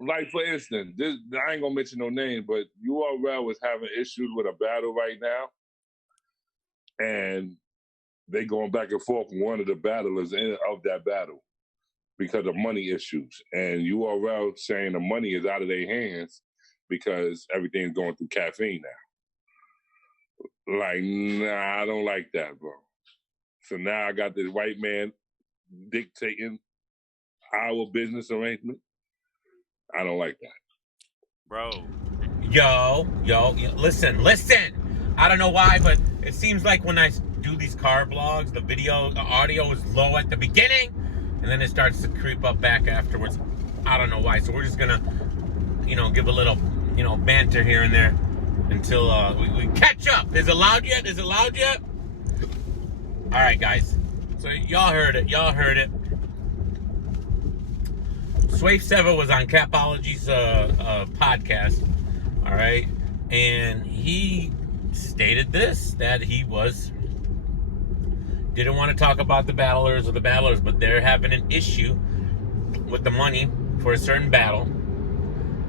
like for instance, this I ain't gonna mention no name, but URL was having issues with a battle right now, and they going back and forth with one of the battlers of that battle because of money issues, and URL saying the money is out of their hands because everything's going through Caffeine now. Like, nah, I don't like that, bro. So now I got this white man dictating our business arrangement. I don't like that. Bro. Yo, listen. I don't know why, but it seems like when I do these car vlogs, the audio is low at the beginning, and then it starts to creep up back afterwards. I don't know why. So we're just gonna, give a little, banter here and there until we catch up. Is it loud yet? All right, guys. So y'all heard it. Swave Seva was on Capology's podcast, all right, and he stated that he didn't want to talk about the battlers, but they're having an issue with the money for a certain battle,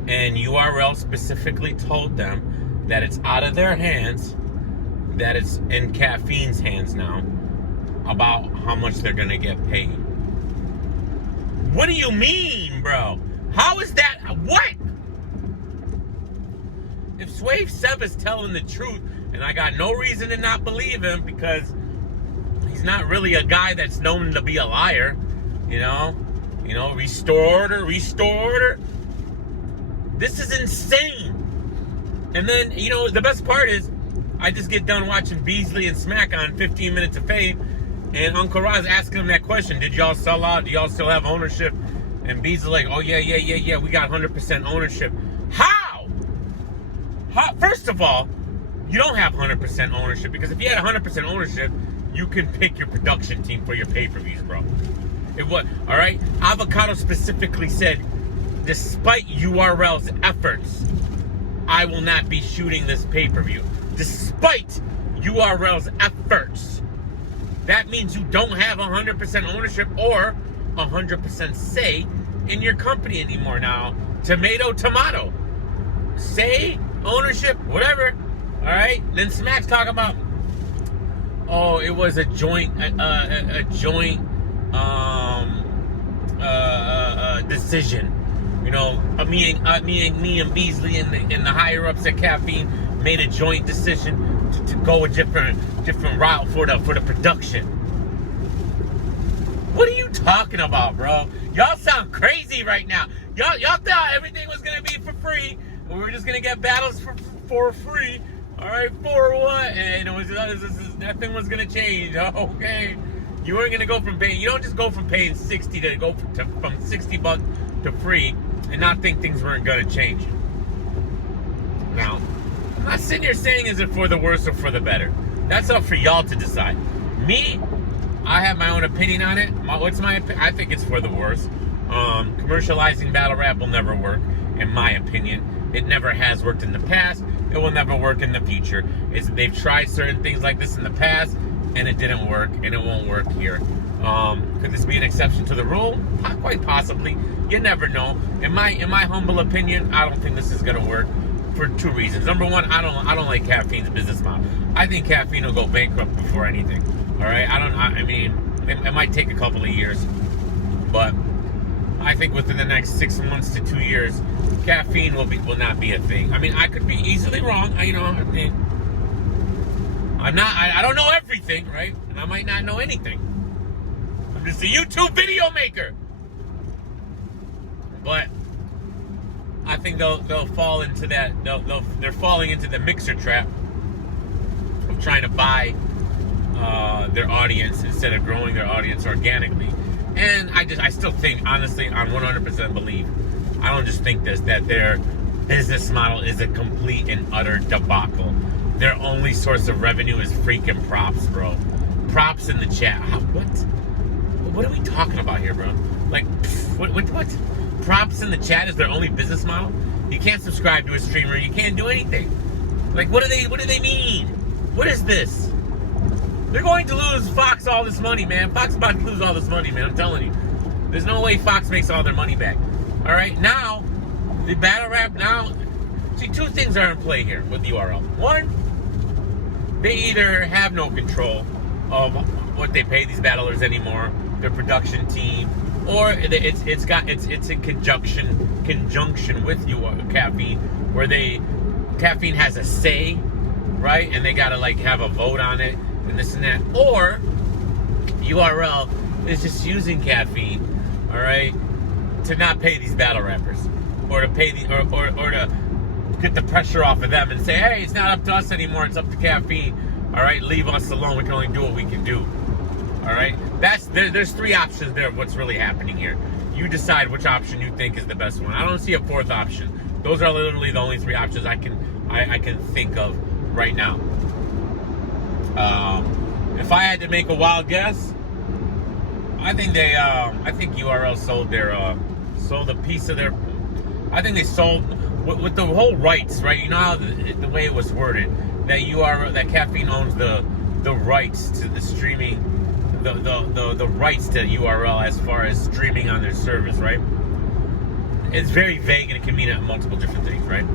and URL specifically told them that it's out of their hands, that it's in Caffeine's hands now, about how much they're gonna get paid. What do you mean, bro? How is that? What? If Swave Seva is telling the truth, and I got no reason to not believe him because he's not really a guy that's known to be a liar, restored her. This is insane. And then, the best part is, I just get done watching Beasley and Smack on 15 Minutes of Fame, and Uncle Roz asking him that question, did y'all sell out? Do y'all still have ownership? And Beasley like, oh, yeah, we got 100% ownership. How? First of all, you don't have 100% ownership, because if you had 100% ownership, you can pick your production team for your pay-per-views, bro. All right? Avocado specifically said, despite URL's efforts, I will not be shooting this pay-per-view. Despite URL's efforts. That means you don't have 100% ownership or 100% say in your company anymore now. Tomato. Say, ownership, whatever. All right? Then Smack's talking about, it was a joint decision. Me and Beasley and the higher ups at Caffeine made a joint decision to go a different route for the production. What are you talking about, bro? Y'all sound crazy right now. Y'all thought everything was gonna be for free, and we were just gonna get battles for free. All right, for what? And nothing was gonna change. Okay, you weren't gonna go from paying. You don't just go from paying 60 to go from $60 to free and not think things weren't gonna change. Now, I'm not sitting here saying is it for the worse or for the better. That's up for y'all to decide. Me, I have my own opinion on it. What's my opinion? I think it's for the worse. Commercializing battle rap will never work, in my opinion. It never has worked in the past. It will never work in the future. They've tried certain things like this in the past, and it didn't work, and it won't work here. Could this be an exception to the rule? Quite possibly. You never know. In my humble opinion, I don't think this is gonna work for two reasons. Number one, I don't like Caffeine's business model. I think Caffeine will go bankrupt before anything. All right, I mean, it might take a couple of years, but I think within the next 6 months to 2 years, Caffeine will not be a thing. I mean, I could be easily wrong. I don't know everything, right? And I might not know anything. I'm just a YouTube video maker. But I think they'll fall into that. They're falling into the mixer trap of trying to buy their audience instead of growing their audience organically. And I still think, honestly, I 100% believe. I don't just think this, that their business model is a complete and utter debacle. Their only source of revenue is freaking props, bro. Props in the chat. What are we talking about here, bro? Like, what? Props in the chat is their only business model? You can't subscribe to a streamer. You can't do anything. Like, what do they mean? What is this? They're going to lose Fox all this money, man. Fox is about to lose all this money, man. I'm telling you. There's no way Fox makes all their money back. All right, now The battle rap now, see, two things are in play here with URL. One, they either have no control of what they pay these battlers anymore, their production team, or it's in conjunction with Caffeine, where Caffeine has a say, right? And they gotta like have a vote on it and this and that. Or URL is just using Caffeine, all right, to not pay these battle rappers, or to pay or to get the pressure off of them and say, hey, it's not up to us anymore, it's up to Caffeine. All right, leave us alone. We can only do what we can do. All right, there's three options there of what's really happening here. You decide which option you think is the best one. I don't see a fourth option. Those are literally the only three options I can think of right now. If I had to make a wild guess, I think URL sold a piece of their. I think they sold with the whole rights, right? You know how the way it was worded, that Caffeine owns the rights to the streaming, the rights to URL as far as streaming on their service, right? It's very vague, and it can mean multiple different things, right?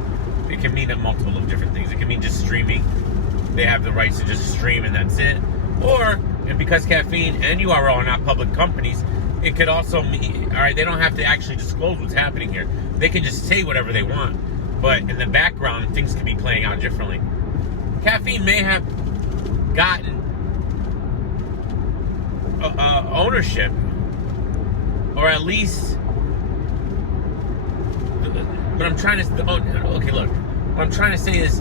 It can mean multiple of different things. It can mean just streaming. They have the rights to just stream, and that's it. Or, and because Caffeine and URL are not public companies, it could also mean, all right, they don't have to actually disclose what's happening here. They can just say whatever they want. But in the background, things could be playing out differently. Caffeine may have gotten ownership, or at least, but I'm trying to, okay, look, what I'm trying to say is,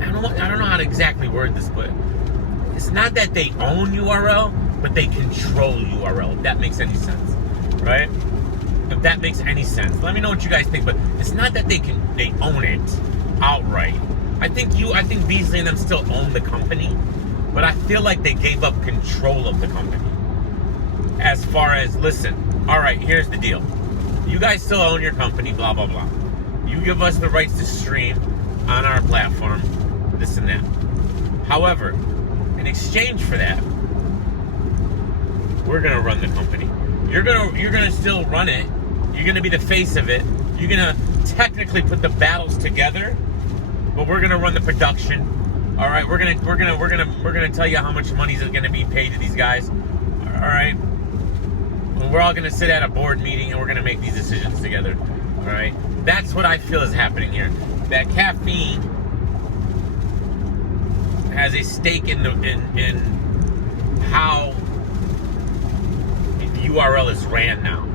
I don't know how to exactly word this, but it's not that they own URL, but they control URL, if that makes any sense, right? If that makes any sense. Let me know what you guys think, but it's not that they own it outright. I think Beasley and them still own the company, but I feel like they gave up control of the company. As far as, listen, all right, here's the deal. You guys still own your company, blah, blah, blah. You give us the rights to stream on our platform, this and that. However, in exchange for that, we're gonna run the company. You're gonna still run it. You're gonna be the face of it. You're gonna technically put the battles together, but we're gonna run the production. All right, we're gonna tell you how much money is gonna be paid to these guys. All right, and we're all gonna sit at a board meeting and we're gonna make these decisions together. All right, that's what I feel is happening here. That Caffeine has a stake in how URL is ran now.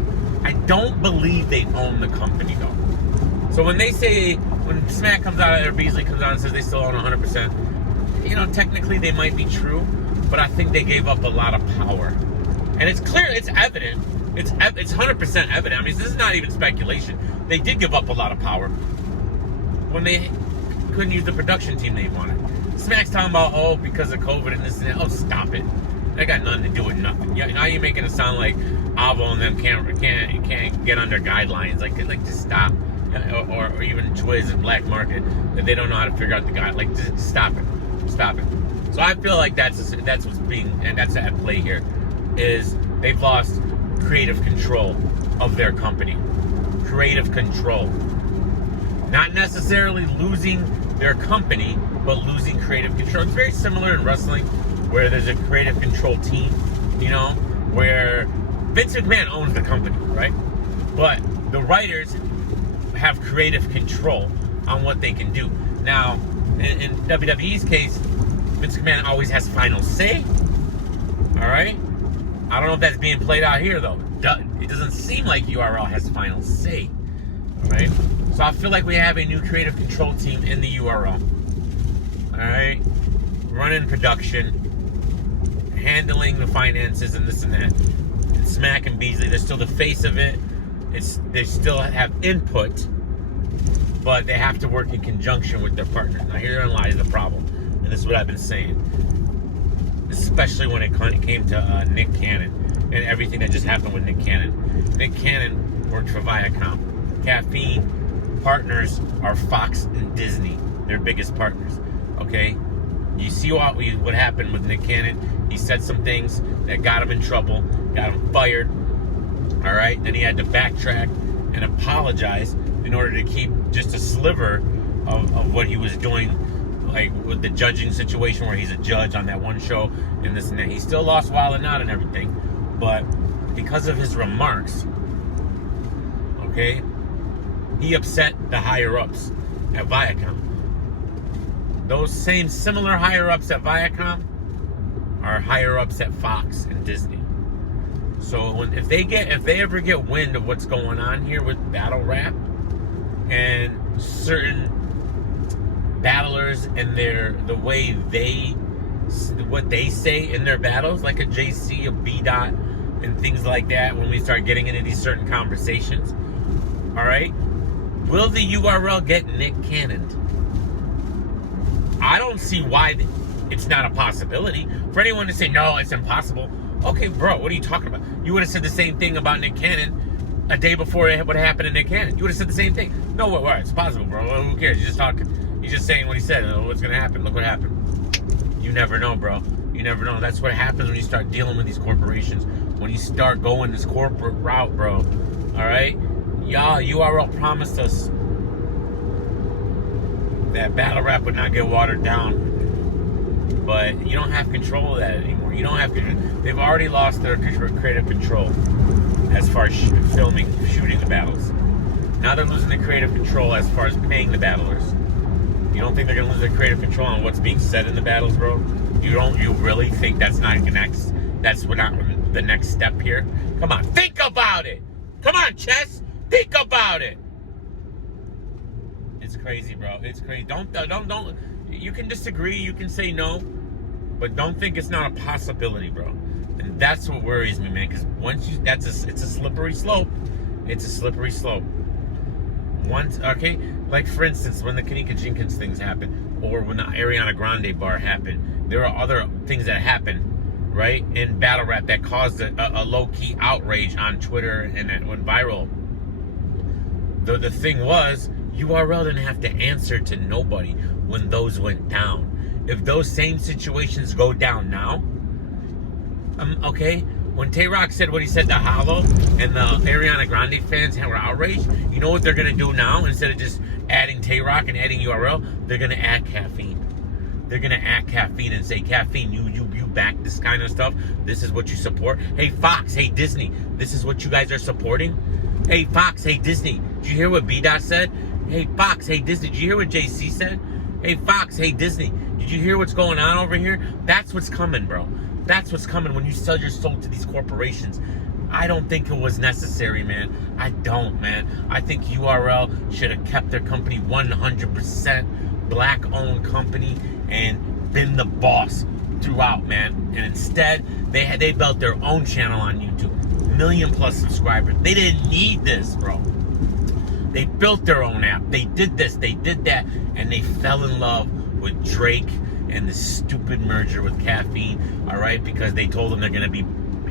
I don't believe they own the company though. So when Smack comes out, or Beasley comes out and says they still own 100%, you know, technically they might be true, but I think they gave up a lot of power. And it's clear, it's evident, it's 100% evident. I mean, this is not even speculation. They did give up a lot of power when they couldn't use the production team they wanted. Smack's talking about, oh, because of COVID and this and that. Oh, stop it. That got nothing to do with nothing. Now you're making it sound like Avo and them can't get under guidelines. Like just stop. Or even Twiz and Black Market, that they don't know how to figure out the guide. Like, just stop it. So I feel like that's what's being, and that's at play here, is they've lost creative control of their company. Creative control. Not necessarily losing their company, but losing creative control. It's very similar in wrestling, where there's a creative control team, you know, where Vince McMahon owns the company, right? But the writers have creative control on what they can do. Now, in WWE's case, Vince McMahon always has final say. All right? I don't know if that's being played out here, though. It doesn't seem like URL has final say. All right? So I feel like we have a new creative control team in the URL. All right? Running production, handling the finances and this and that. And Smack and Beasley, they're still the face of it. They still have input, but they have to work in conjunction with their partners. Now, herein lies the problem, and this is what I've been saying, especially when it came to Nick Cannon and everything that just happened with Nick Cannon. Nick Cannon worked for Viacom. Caffeine partners are Fox and Disney, their biggest partners. Okay, you see what happened with Nick Cannon. He said some things that got him in trouble, got him fired. All right, then he had to backtrack and apologize in order to keep just a sliver of what he was doing, like with the judging situation where he's a judge on that one show and this and that. He still lost Wild and Out and everything, but because of his remarks, okay, he upset the higher-ups at Viacom. Those same similar higher-ups at Viacom are higher-ups at Fox and Disney. So if they ever get wind of what's going on here with battle rap and certain battlers and what they say in their battles, like a JC, a B Dot, and things like that, when we start getting into these certain conversations, all right, will the URL get Nick Cannoned? I don't see why it's not a possibility. For anyone to say, no, it's impossible. Okay, bro, what are you talking about? You would have said the same thing about Nick Cannon a day before what happened to Nick Cannon. You would have said the same thing. No, what? It's possible, bro. Who cares? You're just talking. He's just saying what he said. What's going to happen? Look what happened. You never know, bro. You never know. That's what happens when you start dealing with these corporations. When you start going this corporate route, bro. All right? Y'all, URL promised us that battle rap would not get watered down. But you don't have control of that anymore. You don't have control. They've already lost their creative control as far as shooting the battles. Now they're losing the creative control as far as paying the battlers. You don't think they're gonna lose their creative control on what's being said in the battles, bro? You really think that's not the next? That's not the next step here? Come on, think about it. Come on, Chess, think about it. It's crazy, bro. It's crazy. Don't. You can disagree. You can say no, but don't think it's not a possibility, bro. And that's what worries me, man. Because it's a slippery slope. It's a slippery slope. Okay, like for instance, when the Kanika Jenkins things happened, or when the Ariana Grande bar happened, there are other things that happened, right, in battle rap that caused a low-key outrage on Twitter and that went viral. The thing was, URL didn't have to answer to nobody when those went down. If those same situations go down now, okay, when Tay-Rock said what he said to Hollow and the Ariana Grande fans were outraged, you know what they're going to do now? Instead of just adding Tay-Rock and adding URL, they're going to add Caffeine. They're going to add Caffeine and say, Caffeine, you back this kind of stuff. This is what you support. Hey, Fox, hey, Disney, this is what you guys are supporting. Hey, Fox, hey, Disney, did you hear what B-Dot said? Hey, Fox, hey, Disney, did you hear what JC said? Hey, Fox, hey, Disney, did you hear what's going on over here? That's what's coming, bro. That's what's coming when you sell your soul to these corporations. I don't think it was necessary, man. I don't, man. I think URL should have kept their company 100% black-owned company and been the boss throughout, man. And instead, they built their own channel on YouTube. 1 million+ subscribers. They didn't need this, bro. They built their own app. They did this, they did that, and they fell in love with Drake and the stupid merger with Caffeine, all right? Because they told them they're going to be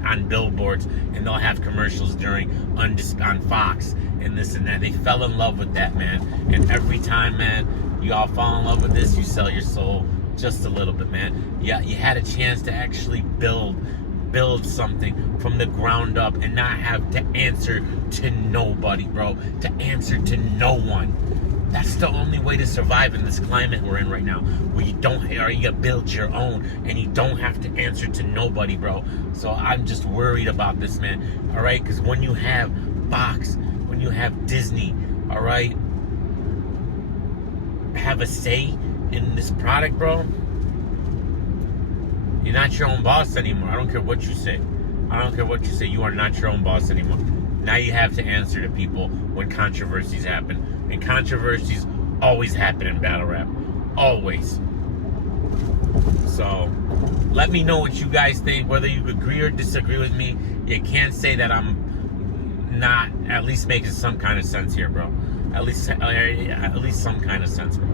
on billboards and they'll have commercials on Fox and this and that. They fell in love with that, man. And every time, man, you all fall in love with this, you sell your soul just a little bit, man. Yeah, you had a chance to actually build something from the ground up and not have to answer to nobody, bro. To answer to no one. That's the only way to survive in this climate we're in right now, where you build your own and you don't have to answer to nobody, bro. So I'm just worried about this, man. All right, because when you have Fox, when you have Disney, all right, have a say in this product, bro. You're not your own boss anymore. I don't care what you say. I don't care what you say. You are not your own boss anymore. Now you have to answer to people when controversies happen. And controversies always happen in battle rap. Always. So, let me know what you guys think. Whether you agree or disagree with me. You can't say that I'm not at least making some kind of sense here, bro. At least some kind of sense, bro.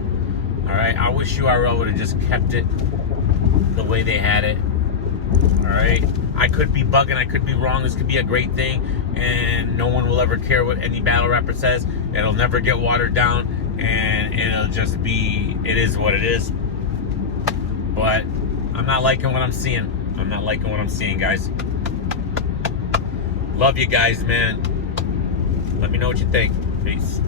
Alright? I wish URL would have just kept it the way they had it. Alright? I could be bugging, I could be wrong. This could be a great thing, and no one will ever care what any battle rapper says. It'll never get watered down, and it'll just be, it is what it is. But I'm not liking what I'm seeing. I'm not liking what I'm seeing, guys. Love you guys, man. Let me know what you think. Peace.